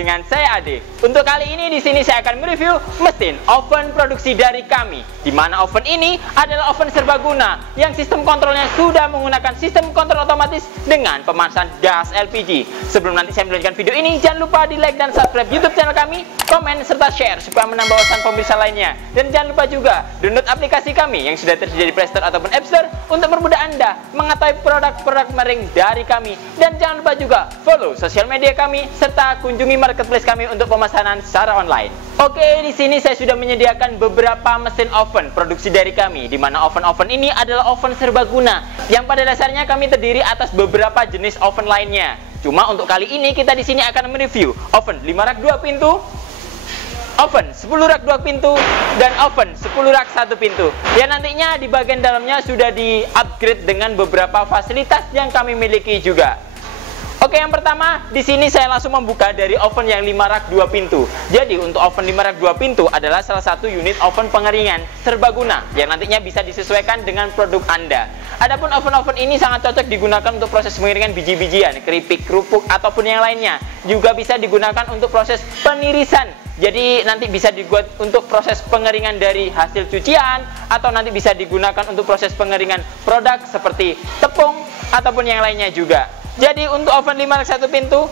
dengan saya Ade. Untuk kali ini di sini saya akan mereview mesin oven produksi dari kami. Di mana oven ini adalah oven serbaguna yang sistem kontrolnya sudah menggunakan sistem kontrol otomatis dengan pemanasan gas LPG. Sebelum nanti saya melanjutkan video ini, jangan lupa di like dan subscribe YouTube channel kami, komen serta share supaya menambah wawasan pemirsa lainnya. Dan jangan lupa juga download aplikasi kami yang sudah tersedia di Play Store ataupun App Store untuk mempermudah Anda mengetahui produk-produk mering dari kami. Dan jangan lupa juga follow sosial media kami serta kunjungi marketplace kami untuk pemesanan secara online. Oke, di sini saya sudah menyediakan beberapa mesin oven produksi dari kami, di mana oven-oven ini adalah oven serbaguna yang pada dasarnya kami terdiri atas beberapa jenis oven lainnya. Cuma untuk kali ini kita di sini akan mereview oven 5 rak 2 pintu, oven 10 rak 2 pintu, dan oven 10 rak 1 pintu. Ya, nantinya di bagian dalamnya sudah di-upgrade dengan beberapa fasilitas yang kami miliki juga. Oke, yang pertama di sini saya langsung membuka dari oven yang 5 rak 2 pintu. Jadi untuk oven 5 rak 2 pintu adalah salah satu unit oven pengeringan serbaguna yang nantinya bisa disesuaikan dengan produk Anda. Adapun oven-oven ini sangat cocok digunakan untuk proses pengeringan biji-bijian, keripik, kerupuk ataupun yang lainnya. Juga bisa digunakan untuk proses penirisan. Jadi nanti bisa dibuat untuk proses pengeringan dari hasil cucian, atau nanti bisa digunakan untuk proses pengeringan produk seperti tepung ataupun yang lainnya juga. Jadi untuk oven 5 rak 1 pintu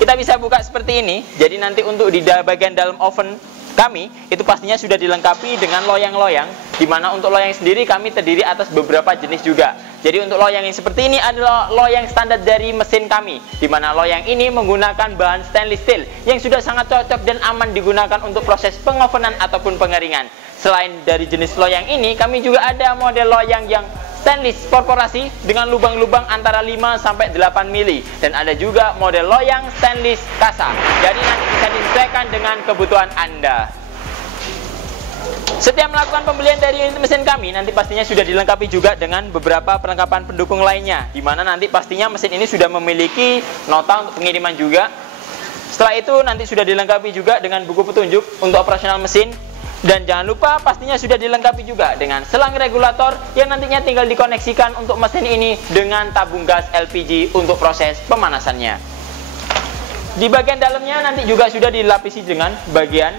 kita bisa buka seperti ini. Jadi nanti untuk di bagian dalam oven kami itu pastinya sudah dilengkapi dengan loyang-loyang, di mana untuk loyang sendiri kami terdiri atas beberapa jenis juga. Jadi untuk loyang yang seperti ini adalah loyang standar dari mesin kami, di mana loyang ini menggunakan bahan stainless steel yang sudah sangat cocok dan aman digunakan untuk proses pengovenan ataupun pengeringan. Selain dari jenis loyang ini, kami juga ada model loyang yang stainless korporasi dengan lubang-lubang antara 5 sampai 8 mili, dan ada juga model loyang stainless kasa. Jadi nanti bisa disesuaikan dengan kebutuhan Anda. Setiap melakukan pembelian dari unit mesin kami nanti pastinya sudah dilengkapi juga dengan beberapa perlengkapan pendukung lainnya, di mana nanti pastinya mesin ini sudah memiliki nota untuk pengiriman juga. Setelah itu nanti sudah dilengkapi juga dengan buku petunjuk untuk operasional mesin. Dan jangan lupa pastinya sudah dilengkapi juga dengan selang regulator yang nantinya tinggal dikoneksikan untuk mesin ini dengan tabung gas LPG untuk proses pemanasannya. Di bagian dalamnya nanti juga sudah dilapisi dengan bagian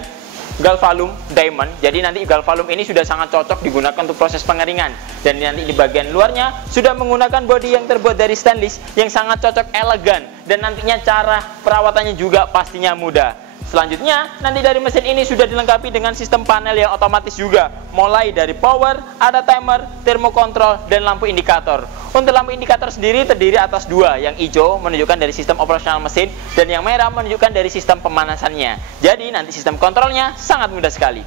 galvalum diamond. Jadi nanti galvalum ini sudah sangat cocok digunakan untuk proses pengeringan. Dan nanti di bagian luarnya sudah menggunakan bodi yang terbuat dari stainless yang sangat cocok, elegan, dan nantinya cara perawatannya juga pastinya mudah. Selanjutnya, nanti dari mesin ini sudah dilengkapi dengan sistem panel yang otomatis juga, mulai dari power, ada timer, termokontrol, dan lampu indikator. Untuk lampu indikator sendiri terdiri atas dua, yang hijau menunjukkan dari sistem operasional mesin, dan yang merah menunjukkan dari sistem pemanasannya. Jadi nanti sistem kontrolnya sangat mudah sekali.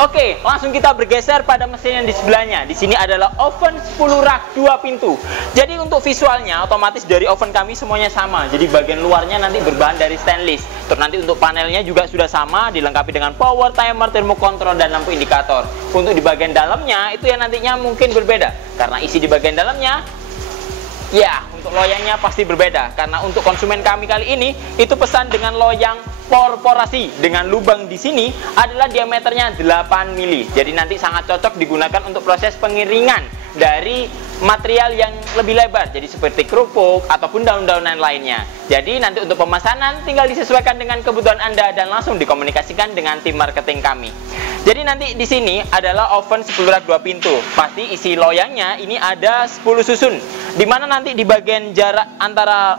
Oke, langsung kita bergeser pada mesin yang di sebelahnya. Di sini adalah oven 10 rak 2 pintu. Jadi untuk visualnya otomatis dari oven kami semuanya sama. Jadi bagian luarnya nanti berbahan dari stainless. Terus nanti untuk panelnya juga sudah sama, dilengkapi dengan power, timer, termokontrol, dan lampu indikator. Untuk di bagian dalamnya itu yang nantinya mungkin berbeda, karena isi di bagian dalamnya ya untuk loyangnya pasti berbeda. Karena untuk konsumen kami kali ini itu pesan dengan loyang korporasi dengan lubang di sini adalah diameternya 8 mili. Jadi nanti sangat cocok digunakan untuk proses pengeringan dari material yang lebih lebar, jadi seperti kerupuk ataupun daun-daunan lainnya. Jadi nanti untuk pemesanan tinggal disesuaikan dengan kebutuhan Anda dan langsung dikomunikasikan dengan tim marketing kami. Jadi nanti di sini adalah oven 10 rak 2 pintu. Pasti isi loyangnya ini ada 10 susun, dimana nanti di bagian jarak antara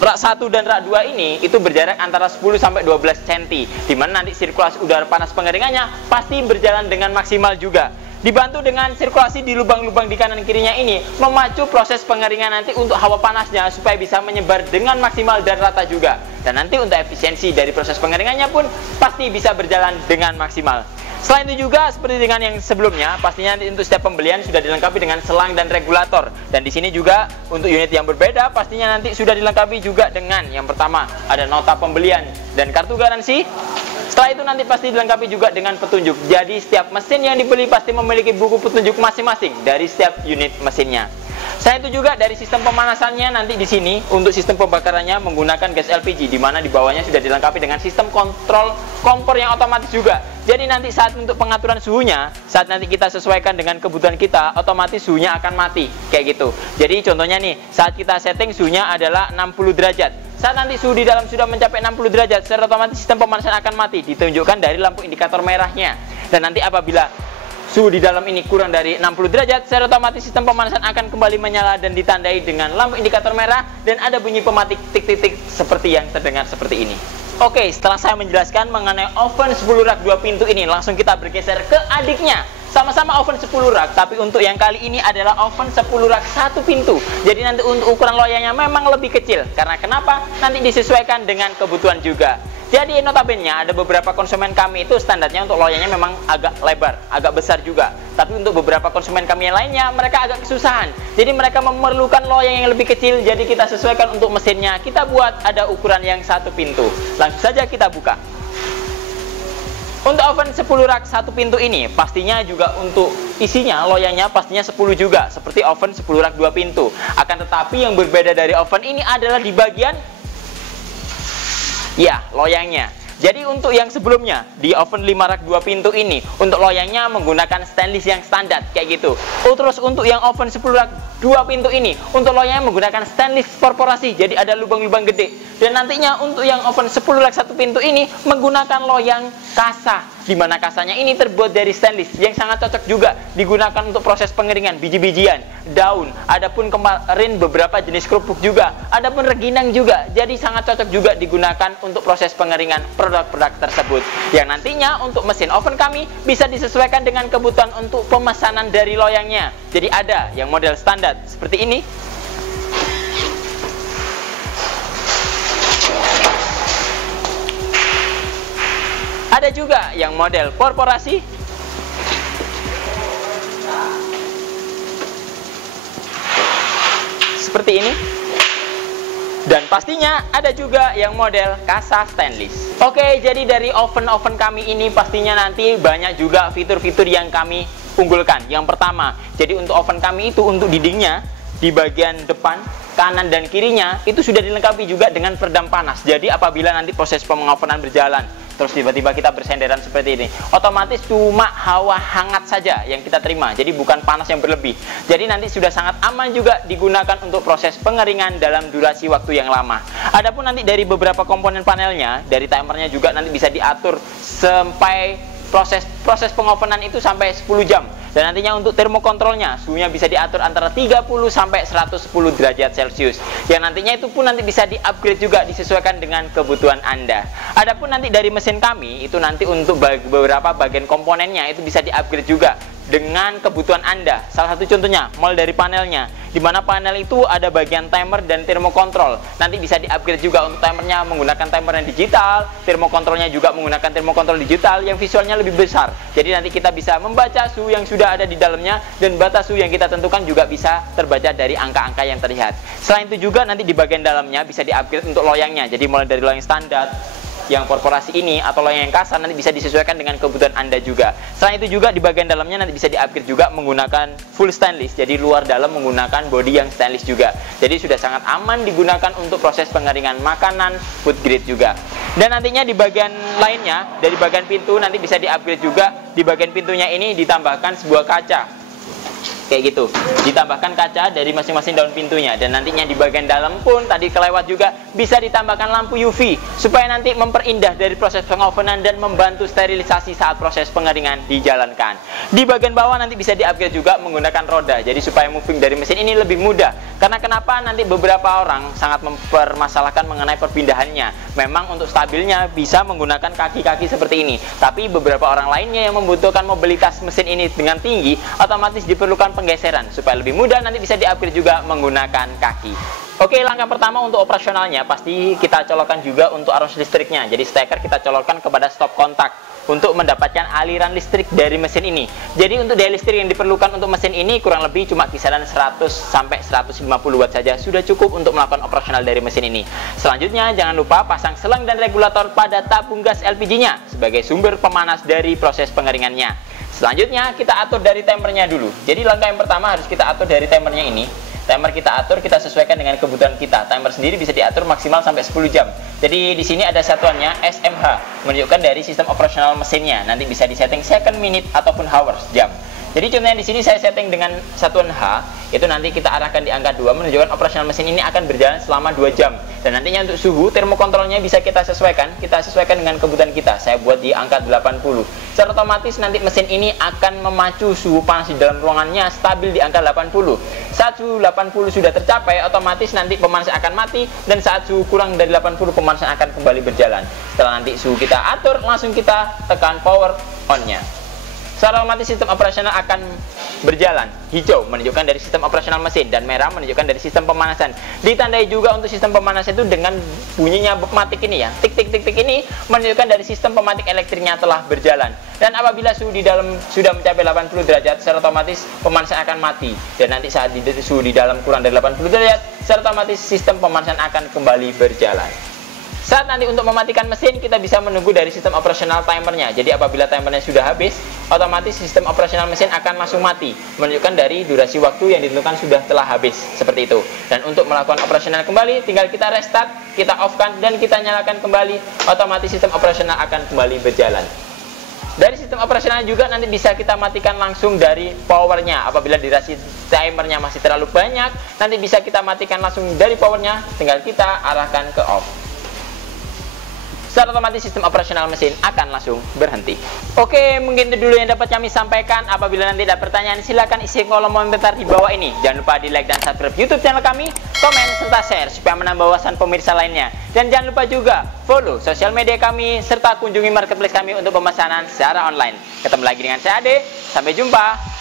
rak 1 dan rak 2 ini itu berjarak antara 10 sampai 12 cm, dimana nanti sirkulasi udara panas pengeringannya pasti berjalan dengan maksimal juga. Dibantu dengan sirkulasi di lubang-lubang di kanan kirinya ini memacu proses pengeringan nanti untuk hawa panasnya supaya bisa menyebar dengan maksimal dan rata juga. Dan nanti untuk efisiensi dari proses pengeringannya pun pasti bisa berjalan dengan maksimal. Selain itu juga seperti dengan yang sebelumnya, pastinya untuk setiap pembelian sudah dilengkapi dengan selang dan regulator. Dan di sini juga untuk unit yang berbeda pastinya nanti sudah dilengkapi juga dengan yang pertama ada nota pembelian dan kartu garansi. Setelah itu nanti pasti dilengkapi juga dengan petunjuk. Jadi setiap mesin yang dibeli pasti memiliki buku petunjuk masing-masing dari setiap unit mesinnya. Selain itu juga dari sistem pemanasannya nanti di sini untuk sistem pembakarannya menggunakan gas LPG, di mana di bawahnya sudah dilengkapi dengan sistem kontrol kompor yang otomatis juga. Jadi nanti saat untuk pengaturan suhunya, saat nanti kita sesuaikan dengan kebutuhan kita, otomatis suhunya akan mati kayak gitu. Jadi contohnya nih, saat kita setting suhunya adalah 60 derajat. Saat nanti suhu di dalam sudah mencapai 60 derajat, secara otomatis sistem pemanasan akan mati, ditunjukkan dari lampu indikator merahnya. Dan nanti apabila suhu di dalam ini kurang dari 60 derajat, secara otomatis sistem pemanasan akan kembali menyala dan ditandai dengan lampu indikator merah dan ada bunyi pematik tik-tik-tik seperti yang terdengar seperti ini. Oke, setelah saya menjelaskan mengenai oven 10 rak 2 pintu ini, langsung kita bergeser ke adiknya. Sama-sama oven 10 rak, tapi untuk yang kali ini adalah oven 10 rak 1 pintu. Jadi nanti untuk ukuran loyangnya memang lebih kecil. Karena kenapa? Nanti disesuaikan dengan kebutuhan juga. Jadi notabene ada beberapa konsumen kami itu standarnya untuk loyangnya memang agak lebar, agak besar juga. Tapi untuk beberapa konsumen kami yang lainnya, mereka agak kesusahan. Jadi mereka memerlukan loyang yang lebih kecil, jadi kita sesuaikan untuk mesinnya. Kita buat ada ukuran yang 1 pintu. Langsung saja kita buka. Untuk oven 10 rak 1 pintu ini, pastinya juga untuk isinya, loyangnya pastinya 10 juga. Seperti oven 10 rak 2 pintu. Akan tetapi yang berbeda dari oven ini adalah di bagian loyangnya. Jadi untuk yang sebelumnya di oven 5 rak 2 pintu ini, untuk loyangnya menggunakan stainless yang standar kayak gitu. Terus untuk yang oven 10 rak 2 pintu ini, untuk loyangnya menggunakan stainless korporasi, jadi ada lubang-lubang gede. Dan nantinya untuk yang oven 10 rak 1 pintu ini menggunakan loyang kasa, di mana kasanya ini terbuat dari stainless yang sangat cocok juga digunakan untuk proses pengeringan biji-bijian, daun, adapun kemarin beberapa jenis kerupuk juga, adapun rengginang juga. Jadi sangat cocok juga digunakan untuk proses pengeringan produk-produk tersebut. Yang nantinya untuk mesin oven kami bisa disesuaikan dengan kebutuhan untuk pemesanan dari loyangnya. Jadi ada yang model standar seperti ini. Ada juga yang model korporasi. Seperti ini. Dan pastinya ada juga yang model kasa stainless. Oke, jadi dari oven-oven kami ini pastinya nanti banyak juga fitur-fitur yang kami unggulkan. Yang pertama, jadi untuk oven kami itu untuk dindingnya di bagian depan, kanan dan kirinya itu sudah dilengkapi juga dengan peredam panas. Jadi apabila nanti proses pengovenan berjalan, terus tiba-tiba kita bersenderan seperti ini, otomatis cuma hawa hangat saja yang kita terima, jadi bukan panas yang berlebih. Jadi nanti sudah sangat aman juga digunakan untuk proses pengeringan dalam durasi waktu yang lama. Adapun nanti dari beberapa komponen panelnya, dari timernya juga nanti bisa diatur sampai proses pengovenan itu sampai 10 jam. Dan nantinya untuk termokontrolnya, suhunya bisa diatur antara 30 sampai 110 derajat Celcius. Yang nantinya itu pun nanti bisa di-upgrade juga disesuaikan dengan kebutuhan Anda. Adapun nanti dari mesin kami, itu nanti untuk beberapa bagian komponennya itu bisa di-upgrade juga dengan kebutuhan Anda. Salah satu contohnya, mulai dari panelnya, di mana panel itu ada bagian timer dan termokontrol. Nanti bisa di-upgrade juga untuk timernya menggunakan timer yang digital, termokontrolnya juga menggunakan termokontrol digital yang visualnya lebih besar. Jadi nanti kita bisa membaca suhu yang sudah ada di dalamnya dan batas suhu yang kita tentukan juga bisa terbaca dari angka-angka yang terlihat. Selain itu juga nanti di bagian dalamnya bisa di-upgrade untuk loyangnya. Jadi mulai dari loyang standar, yang korporasi ini atau loyang yang kasar nanti bisa disesuaikan dengan kebutuhan Anda juga. Selain itu juga di bagian dalamnya nanti bisa di-upgrade juga menggunakan full stainless. Jadi luar dalam menggunakan body yang stainless juga. Jadi sudah sangat aman digunakan untuk proses pengeringan makanan, food grade juga. Dan nantinya di bagian lainnya, dari bagian pintu nanti bisa di-upgrade juga. Di bagian pintunya ini ditambahkan sebuah kaca. Kayak gitu, ditambahkan kaca dari masing-masing daun pintunya. Dan nantinya di bagian dalam pun tadi kelewat juga bisa ditambahkan lampu UV supaya nanti memperindah dari proses pengovenan dan membantu sterilisasi saat proses pengeringan dijalankan. Di bagian bawah nanti bisa di-upgrade juga menggunakan roda, jadi supaya moving dari mesin ini lebih mudah. Karena kenapa? Nanti beberapa orang sangat mempermasalahkan mengenai perpindahannya. Memang untuk stabilnya bisa menggunakan kaki-kaki seperti ini, tapi beberapa orang lainnya yang membutuhkan mobilitas mesin ini dengan tinggi, otomatis diperlukan penggeseran supaya lebih mudah, nanti bisa di-upgrade juga menggunakan kaki. Oke, langkah pertama untuk operasionalnya pasti kita colokkan juga untuk arus listriknya. Jadi steker kita colokkan kepada stop kontak untuk mendapatkan aliran listrik dari mesin ini. Jadi untuk daya listrik yang diperlukan untuk mesin ini kurang lebih cuma kisaran 100 sampai 150 watt saja sudah cukup untuk melakukan operasional dari mesin ini. Selanjutnya jangan lupa pasang selang dan regulator pada tabung gas LPG-nya sebagai sumber pemanas dari proses pengeringannya. Selanjutnya kita atur dari timernya dulu. Jadi langkah yang pertama harus kita atur dari timernya ini. Timer kita atur, kita sesuaikan dengan kebutuhan kita. Timer sendiri bisa diatur maksimal sampai 10 jam. Jadi di sini ada satuannya SMH, menunjukkan dari sistem operasional mesinnya. Nanti bisa disetting second, minute ataupun hours, jam. Jadi contohnya di sini saya setting dengan satuan H, itu nanti kita arahkan di angka 2, menunjukkan operasional mesin ini akan berjalan selama 2 jam. Dan nantinya untuk suhu termokontrolnya bisa kita sesuaikan dengan kebutuhan kita. Saya buat di angka 80. Secara otomatis nanti mesin ini akan memacu suhu panas di dalam ruangannya stabil di angka 80. Saat suhu 80 sudah tercapai, otomatis nanti pemanasan akan mati, dan saat suhu kurang dari 80 pemanasan akan kembali berjalan. Setelah nanti suhu kita atur, langsung kita tekan power on-nya. Secara otomatis sistem operasional akan berjalan. Hijau menunjukkan dari sistem operasional mesin dan merah menunjukkan dari sistem pemanasan. Ditandai juga untuk sistem pemanasan itu dengan bunyinya pematik ini ya. Tik tik tik tik ini menunjukkan dari sistem pematik elektriknya telah berjalan. Dan apabila suhu di dalam sudah mencapai 80 derajat, secara otomatis pemanasan akan mati. Dan nanti saat suhu di dalam kurang dari 80 derajat, secara otomatis sistem pemanasan akan kembali berjalan. Saat nanti untuk mematikan mesin, kita bisa menunggu dari sistem operasional timernya. Jadi apabila timernya sudah habis, otomatis sistem operasional mesin akan langsung mati, menunjukkan dari durasi waktu yang ditentukan sudah telah habis, seperti itu. Dan untuk melakukan operasional kembali, tinggal kita restart, kita off-kan, dan kita nyalakan kembali, otomatis sistem operasional akan kembali berjalan. Dari sistem operasional juga nanti bisa kita matikan langsung dari powernya. Apabila durasi timernya masih terlalu banyak, nanti bisa kita matikan langsung dari powernya, tinggal kita arahkan ke off. Secara otomatis sistem operasional mesin akan langsung berhenti. Oke, mungkin itu dulu yang dapat kami sampaikan. Apabila nanti ada pertanyaan, silakan isi kolom komentar di bawah ini. Jangan lupa di like dan subscribe YouTube channel kami, komen serta share supaya menambah wawasan pemirsa lainnya. Dan jangan lupa juga follow sosial media kami serta kunjungi marketplace kami untuk pemesanan secara online. Ketemu lagi dengan saya Ade. Sampai jumpa.